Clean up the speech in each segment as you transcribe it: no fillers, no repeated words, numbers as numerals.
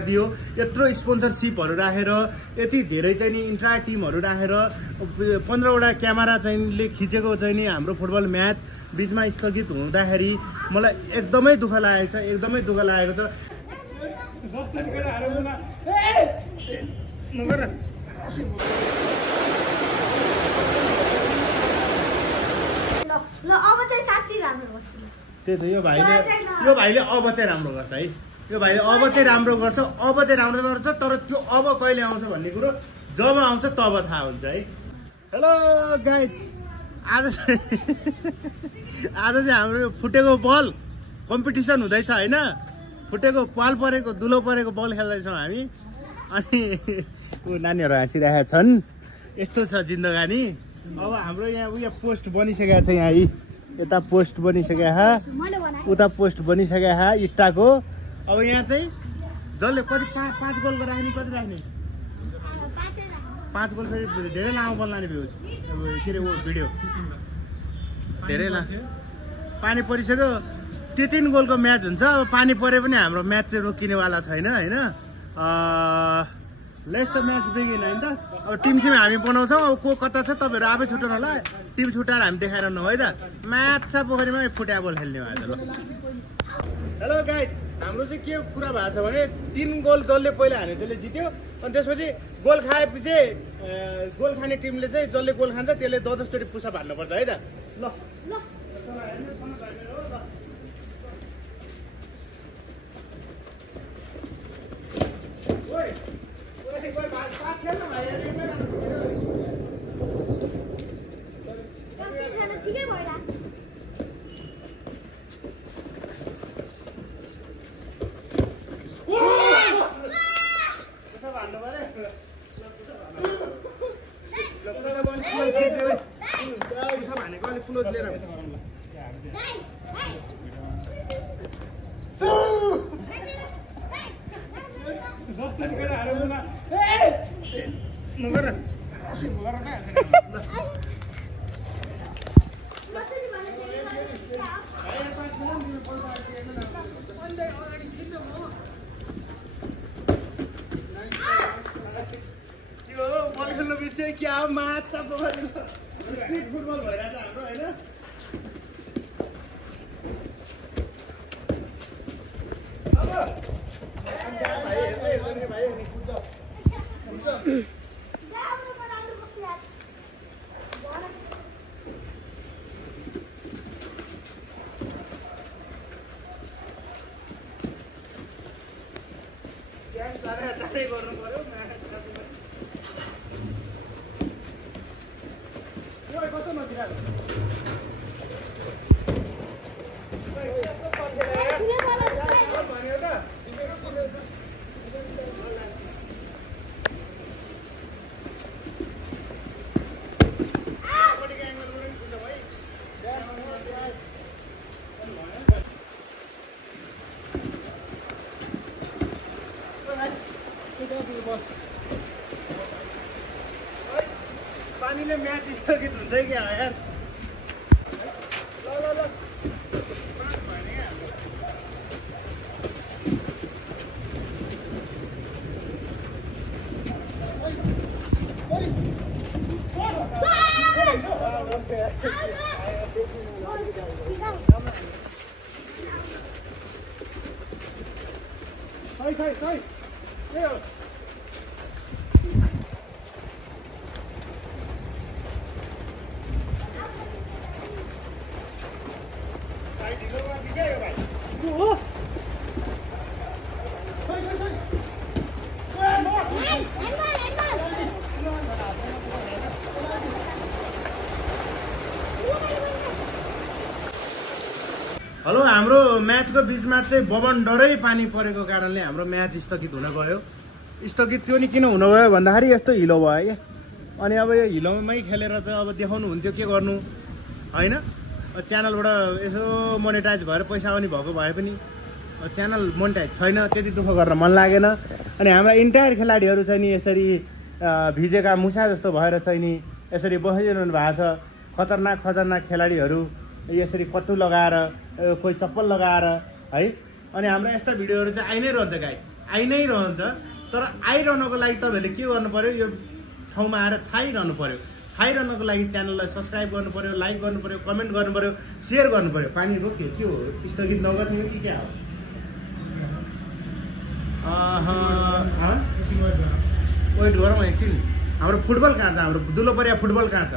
दियो यत्रो स्पोन्सरसिपहरू राखेर यति धेरै चाहिँ नि इन्ट्रा टिमहरू राखेर 15वटा क्यामेरा चाहिँ ले खिचेको चाहिँ नि हाम्रो फुटबल म्याच बीचमा स्थगित हुँदाखेरि मलाई एकदमै दुःख लागेको छ एकदमै दुःख लागेको छ ल अब चाहिँ साच्चै राम्रो गर्छ त्यही त यो भाइले अब चाहिँ राम्रो गर्छ है यो भाइले अब चाहिँ राम्रो गर्छ तर त्यो अब कहिले आउँछ भन्ने कुरो जब आउँछ तब थाहा हुन्छ है हेलो गाइस आज चाहिँ हाम्रो फुटेको बल कम्पिटिसन हुँदैछ होइन फुटेको पाल परेको दुलो परेको बल खेल्दैछौँ हामी अनि नानीहरू हाँसिरहेका छन् यस्तो छ जिन्दगानी अब हाम्रो यहाँ उयो पोस्ट बनिसकेको छ यहाँ यता पोस्ट बनिसकेको उता पोस्ट बनिसकेको इट्टाको अब यहाँ चाहिँ जसले कति 5 गोलको राख्ने कति राख्ने 5 गोल फेरि धेरै लामो बल लाने भ्यू के अरे वो भिडियो धेरै पानी परिसक्यो त्यो 3 गोलको म्याच हुन्छ अब पानी परे पनि हाम्रो म्याच चाहिँ रोकिनेवाला छैन होइन लेट्स द म्याच बिगिन हैन त अब टिम चाहिँ हामी बनाउँछौँ अब को कता छ तपाईहरु आफै छुट्याउनु होला टिम छुट्याएर हामी देखाइरहनु है त म्याच छ पोखरीमा फुटबल खेल्ने भयो त ल हेलो गाइस हाम्रो चाहिँ के कुरा भएको छ भने 3 गोल जसले पहिला हाने त्यसले जित्यो अनि त्यसपछि गोल खाएपछि गोल खाने टिमले चाहिँ जसले गोल खान्छ त्यसले 10 चोटी पुसअप हान्नुपर्छ है त ल क्या माछ सब स्ट्रिट फुटबल भइरहेछ हाम्रो हैन पानीले म्याच स्थगित हुन्छ कि यार ल ल ल पाँच भने Sorry. Yeah. हेलो हाम्रो म्याचको बीचमा चाहिँ बबन्डरै पानी परेको कारणले हाम्रो म्याच स्थगित हुन गयो स्थगित त्यो नि किन हुन गयो भन्दाखेरि यस्तो हिलो भयो के अनि अब यो हिलोमै खेलेर चाहिँ अब देखाउनु हुन्थ्यो के गर्नु हैन च्यानलबाट यसो मोनेटाइज भएर पैसा आउने भएको भए पनि च्यानल मोनेटाइज छैन त्यति दुःख गर्न मन लागेन अनि हाम्रा इन्टायर खेलाडीहरू चाहिँ नि यसरी भिजेका मुसा जस्तो भएर चाहिँ नि यसरी बसिरहनु भएको छ खतरनाक खेलाडीहरू यसरी कट्टु लगाएर कोही चप्पल लगाएर है अनि हाम्रो यस्ता भिडियोहरू चाहिँ आइ नै रहन्छ गाइस आइ नै रहन्छ। तर आइरहनको लागि तपाईँहरूले के गर्नु पर्यो, यो ठाउँमा आएर छाइरहनु पर्यो। छाइरहनको लागि च्यानललाई सब्सक्राइब गर्नु पर्यो, लाइक गर्नु पर्यो, कमेन्ट गर्नु पर्यो, सेयर गर्नु पर्यो। पानी रोक्यो के हो, स्थगित नगर्ने हो कि क्या हो? वेट गरौँ एकछिन। हाम्रो फुटबल कहाँ छ? हाम्रो दुलोपरिया फुटबल कहाँ छ?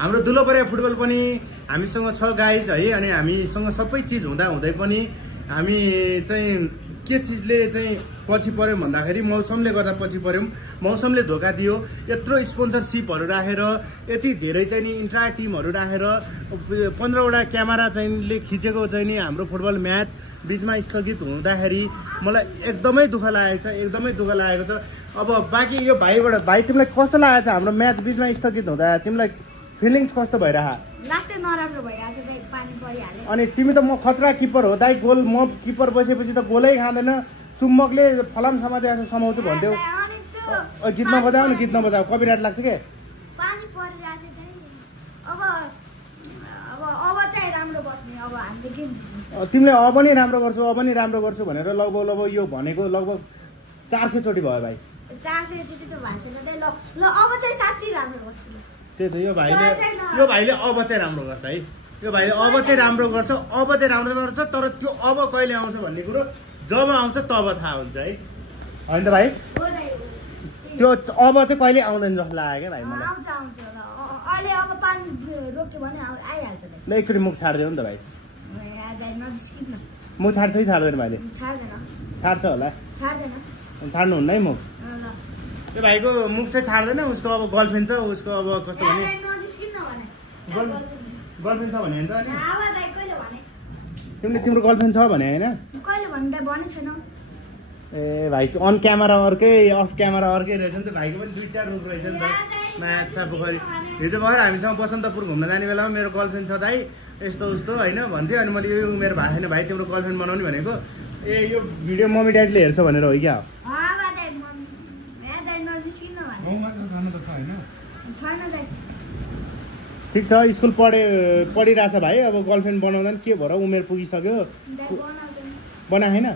हाम्रो दुलोपरिया फुटबल पनि हामीसँग छ गाइज है। अनि हामीसँग सबै चिज हुँदै पनि हामी चाहिँ के चिजले चाहिँ पछि पर्यौँ भन्दाखेरि मौसमले गर्दा पछि पर्यौँ। मौसमले धोका दियो। यत्रो स्पोन्सरसिपहरू राखेर, यति धेरै चाहिँ नि इन्ट्रा टिमहरू राखेर 15वटा क्यामेरा चाहिँले खिचेको चाहिँ नि हाम्रो फुटबल म्याच बिचमा स्थगित हुँदाखेरि मलाई एकदमै दुःख लागेको छ, एकदमै दुःख लागेको छ। अब बाँकी यो भाइ तिमीलाई कस्तो लागेको छ हाम्रो म्याच बिचमा स्थगित हुँदा? तिमीलाई फिलिङ्स कस्तो भइरह? लास्टै नराम्रो भइरहेको छ, पानी परिहाल्यो। अनि तिमी त म खतरा किपर हो दाइ, गोल म किपर बसेपछि त गोलै खाँदैन, चुम्बकले फलाम समातेर समाउँछु भन्थ्यौ। गीत नबजाऊ न, गीत नबजाऊ, कपिराइट लाग्छ के? पानी परिरहेको छ। अब चाहिँ राम्रो बस्ने, अब हामीले गेम जित्ने। तिमीले अब नि राम्रो गर्छु भनेर लगभग यो भनेको लगभग 400 चोटि भयो भाइ। 400 चोटि त भएको छैन। ल अब चाहिँ साँच्चै राम्रो गर्छु। त्यही त यो भाइले अब चाहिँ राम्रो गर्छ है। यो भाइले अब चाहिँ राम्रो गर्छ। तर त्यो अब कहिले आउँछ भन्ने कुरो जब आउँछ तब थाहा हुन्छ है, होइन त भाइ? त्यो अब चाहिँ कहिले आउँदैन जस्तो लाग्यो क्या भाइ मलाई। आउँछ अहिले अब पानी रोक्यो भने आइहाल्छ। ल एकचोटि मुख छाडिदेऊ नि त भाइ। नजिस्किन। मुख छाड्छ कि छाड्दैन भाइले? छाड्छ होला। छाड्नुहुन्न है मुख? त्यो भाइको मुख चाहिँ छाड्दैन। उसको अब गर्लफ्रेन्ड छ, उसको अब कस्तो भने गर्लफ्रेन्ड छ भने तिम्रो गर्लफ्रेन्ड छ भने होइन? ए भाइ अन क्यामेरा अर्कै, अफ क्यामेरा अर्कै रहेछ नि त। भाइको पनि 2टा रुख रहेछ नि त, माछा पोखरी। हिजो भएर हामीसँग बसन्तपुर घुम्न जाने बेलामा मेरो गर्लफ्रेन्ड छ दाइ, यस्तो उस्तो होइन भन्थ्यो। अनि मैले यो मेरो भाइ छैन भाइ, तिम्रो गर्लफ्रेन्ड बनाउने भनेको। ए यो भिडियो मम्मी ड्याडीले हेर्छ भनेर हो क्या? ठिक छ, स्कुल पढिरहेछ भाइ। अब गर्लफ्रेन्ड बनाउँदा के भएर उमेर पुगिसक्यो, बनाएन?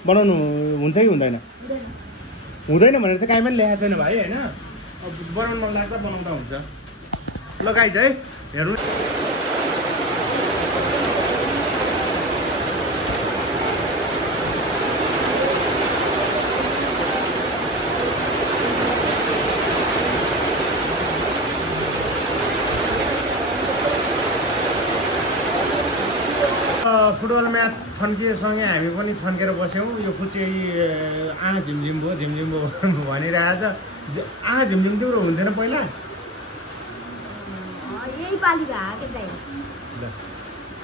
बनाउनु हुन्छ कि हुँदैन? हुँदैन भनेर चाहिँ काहीँ पनि लेखाएको छैन भाइ, होइन? अब बनाउनु मन लाग्दा बनाउँदा हुन्छ। लगाइज है, हेर्नु। फुटबल म्याच थन्किएसँगै हामी पनि थन्केर बस्यौँ। यो फुच्चे झिमझिम भयो भनिरहेछ। झिमझिम तिम्रो हुन्थेन पहिला?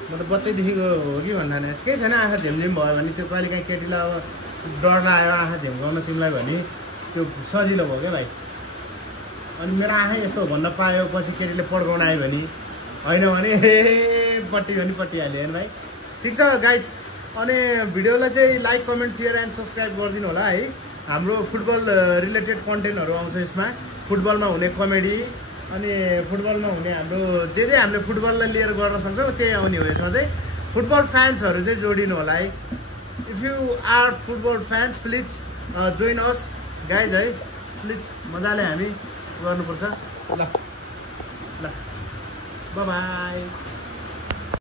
म त बच्चैदेखिको हो कि भन्दा नि केही छैन। आँखा झिमझिम भयो भने त्यो कहिले काहीँ केटीलाई अब डर लाग्यो आँखा झिम्काउन तिमीलाई भने त्यो सजिलो भयो क्या भाइ। अनि मेरो आँखा यस्तो भन्न पायो, पछि केटीले पड्काउन आयो भने, होइन भने पट्टी भने पट्टिहाल्यो होइन भाइ। ठिक छ गाइज, अनि भिडियोलाई चाहिँ like comment share and subscribe गरिदिनु होला है। हाम्रो फुटबल रिलेटेड कन्टेन्टहरू आउँछ यसमा। फुटबलमा हुने कमेडी अनि फुटबलमा हुने हाम्रो जे हामीले फुटबललाई लिएर गर्न सक्छौँ त्यही आउने हो यसमा चाहिँ। फुटबल फ्यान्सहरू चाहिँ जोडिनु होला है। If you are football fans please join us guys है, प्लिज। मजाले हामी गर्नुपर्छ। ल बाई।